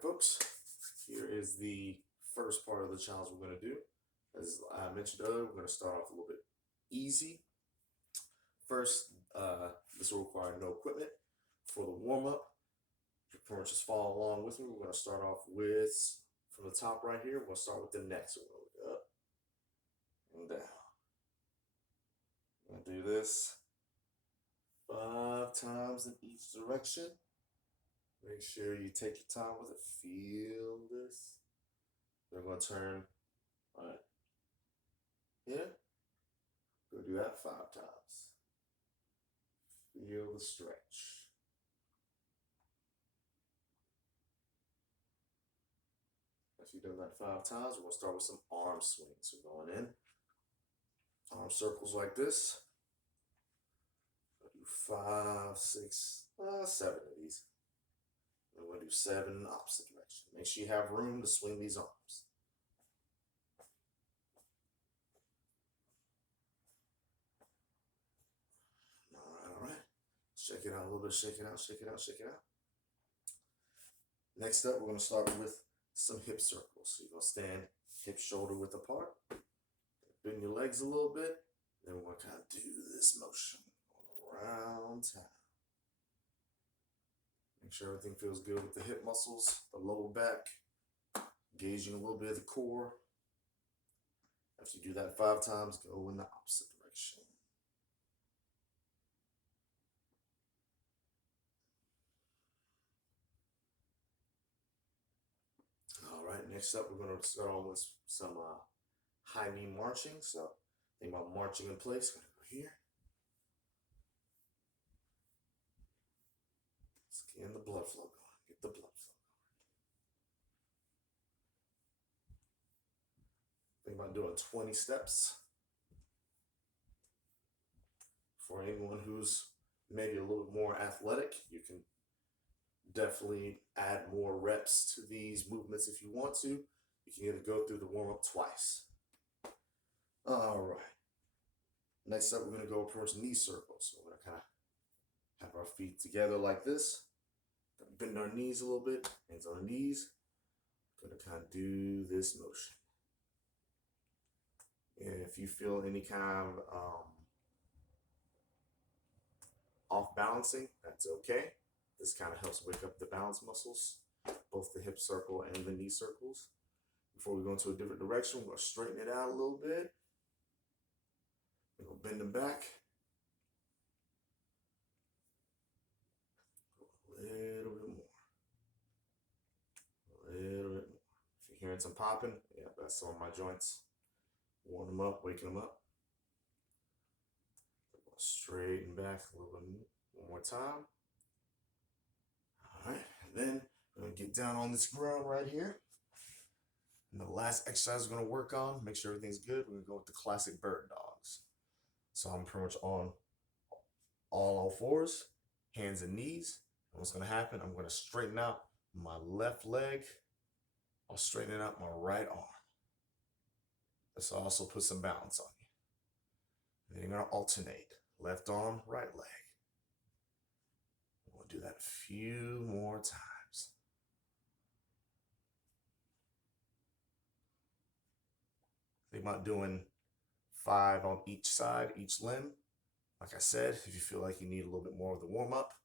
right, folks, here is the first part of the challenge we're going to do. As I mentioned earlier, we're going to start off a little bit easy. First, this will require no equipment. For the warm-up, you pretty much just follow along with me. We're going to start off with, from the top right here, we're going to start with the neck. So we're going to look up and down. We're going to do this 5 times in each direction. Make sure you take your time with it. Feel this. We're going to turn right here. Go do that 5 times. Feel the stretch. If you've done that 5 times, we're going to start with some arm swings. We're going in. Arm circles like this. I'll do 5, 6, 7 of these. And we're going to do 7 in the opposite direction. Make sure you have room to swing these arms. All right. Shake it out a little bit. Shake it out, shake it out, shake it out. Next up, we're going to start with some hip circles. So you're going to stand hip shoulder width apart. Bend your legs a little bit. Then we're going to kind of do this motion around town. Make sure everything feels good with the hip muscles, the lower back, gauging a little bit of the core. After you do that 5 times, go in the opposite direction. All right, next up, we're going to start on with some high knee marching. So think about marching in place. Going to go here. Let's get the blood flow going. Get the blood flow going. Think about doing 20 steps. For anyone who's maybe a little bit more athletic, you can definitely add more reps to these movements if you want to. You can either go through the warm-up twice. All right. Next up, we're going to go approach knee circles. So we're going to kind of have our feet together like this. Bend our knees a little bit. Hands on our knees. Going to kind of do this motion. And if you feel any kind of off balancing, that's okay. This kind of helps wake up the balance muscles, both the hip circle and the knee circles. Before we go into a different direction, we're going to straighten it out a little bit. We're going to bend them back. A little bit more. A little bit more. If you're hearing some popping, yeah, that's some of my joints. Warm them up, waking them up. Straighten back a little bit one more time. All right, and then we're going to get down on this ground right here. And the last exercise we're going to work on, make sure everything's good, we're going to go with the classic bird dogs. So I'm pretty much on all fours, hands and knees. And what's going to happen, I'm going to straighten out my left leg. I'll straighten out my right arm. This will also put some balance on you. And then you're going to alternate. Left arm, right leg. We'll do that a few more times. Think about doing 5 on each side, each limb. Like I said, if you feel like you need a little bit more of the warm-up,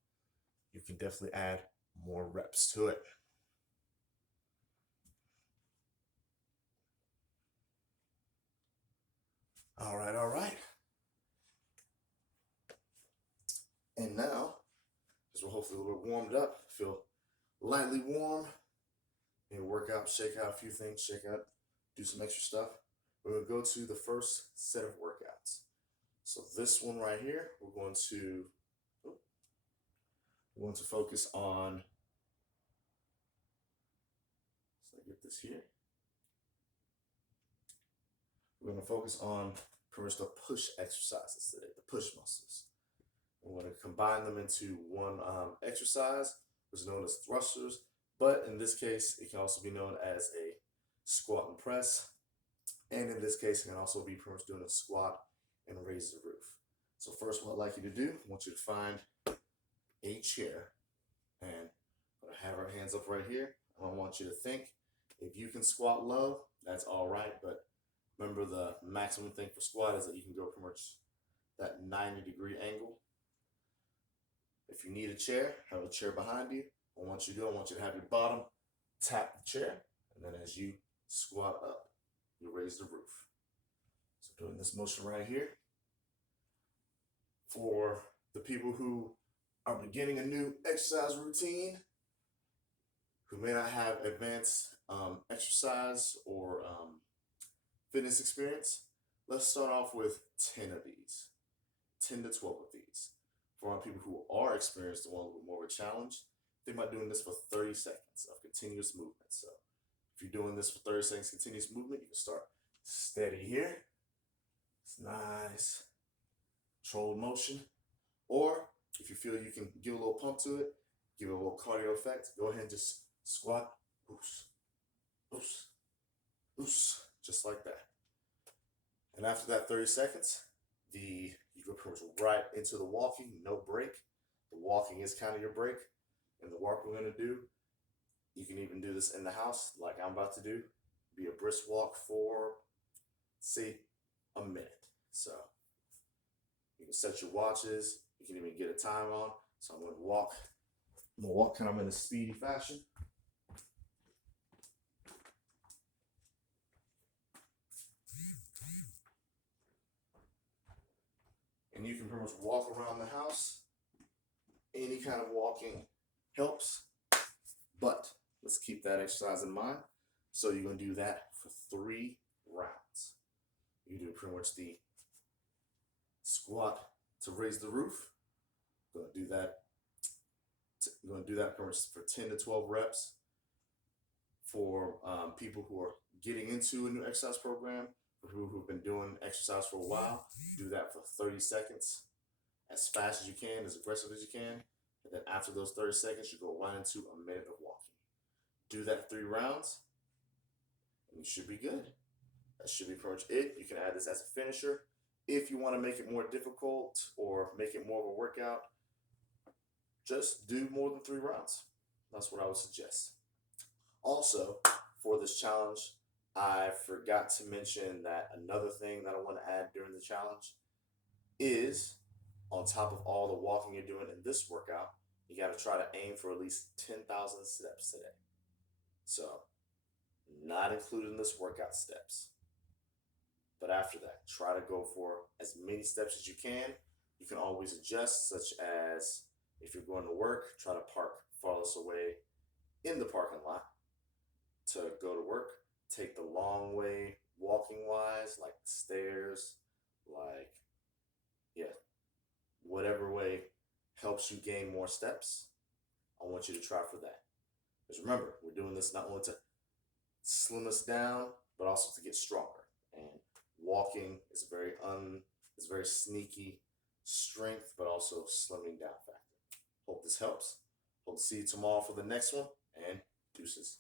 you can definitely add more reps to it. All right, all right. And now, as we're hopefully a little bit warmed up, feel lightly warm, and work out, shake out a few things, shake out, do some extra stuff. We're going to go to the first set of workouts. So this one right here, we're going to focus on, so I get this here. We're going to focus on pretty much the push exercises today, the push muscles. We're going to combine them into one exercise, which is known as thrusters. But in this case, it can also be known as a squat and press. And in this case, it can also be pretty much doing a squat and raise the roof. So first, what I'd like you to do, I want you to find a chair. And I'm going to have our hands up right here. I don't want you to think if you can squat low, that's all right. But remember, the maximum thing for squat is that you can go pretty much that 90-degree angle. If you need a chair, have a chair behind you. I want you to have your bottom tap the chair, and then as you squat up, you raise the roof. So doing this motion right here. For the people who are beginning a new exercise routine, who may not have advanced exercise or fitness experience, let's start off with 10 of these, 10 to 12 of these. For our people who are experienced and want a little more of a challenge, think about doing this for 30 seconds of continuous movement. So if you're doing this for 30 seconds continuous movement, you can start steady here. It's nice, controlled motion. Or if you feel you can give a little pump to it, give it a little cardio effect, go ahead and just squat, oops, oops, oops, just like that. And after that 30 seconds, you go pretty much right into the walking, no break. The walking is kind of your break. And the work we're going to do, you can even do this in the house like I'm about to do. Be a brisk walk for, say, a minute. So you can set your watches. You can even get a time on. So I'm going to walk. I'm going to walk kind of in a speedy fashion. And you can pretty much walk around the house. Any kind of walking helps. But let's keep that exercise in mind. So you're going to do that for 3 rounds. You do pretty much the squat to raise the roof. Going to do that. You're going to do that pretty much for 10 to 12 reps. For people who are getting into a new exercise program, for people who've been doing exercise for a while, do that for 30 seconds, as fast as you can, as aggressive as you can. And then after those 30 seconds, you go right into a minute of walking. Do that 3 rounds, and you should be good. That should be pretty much it. You can add this as a finisher. If you want to make it more difficult or make it more of a workout, just do more than 3 rounds. That's what I would suggest. Also, for this challenge, I forgot to mention that another thing that I want to add during the challenge is, on top of all the walking you're doing in this workout, you got to try to aim for at least 10,000 steps today. So, not including this workout steps. But after that, try to go for as many steps as you can. You can always adjust, such as if you're going to work, try to park farthest away in the parking lot to go to work. Take the long way walking wise, like stairs, like, whatever way helps you gain more steps. I want you to try for that. Because remember, we're doing this not only to slim us down, but also to get stronger. And walking is a very sneaky strength, but also slimming down factor. Hope this helps. Hope to see you tomorrow for the next one, and deuces.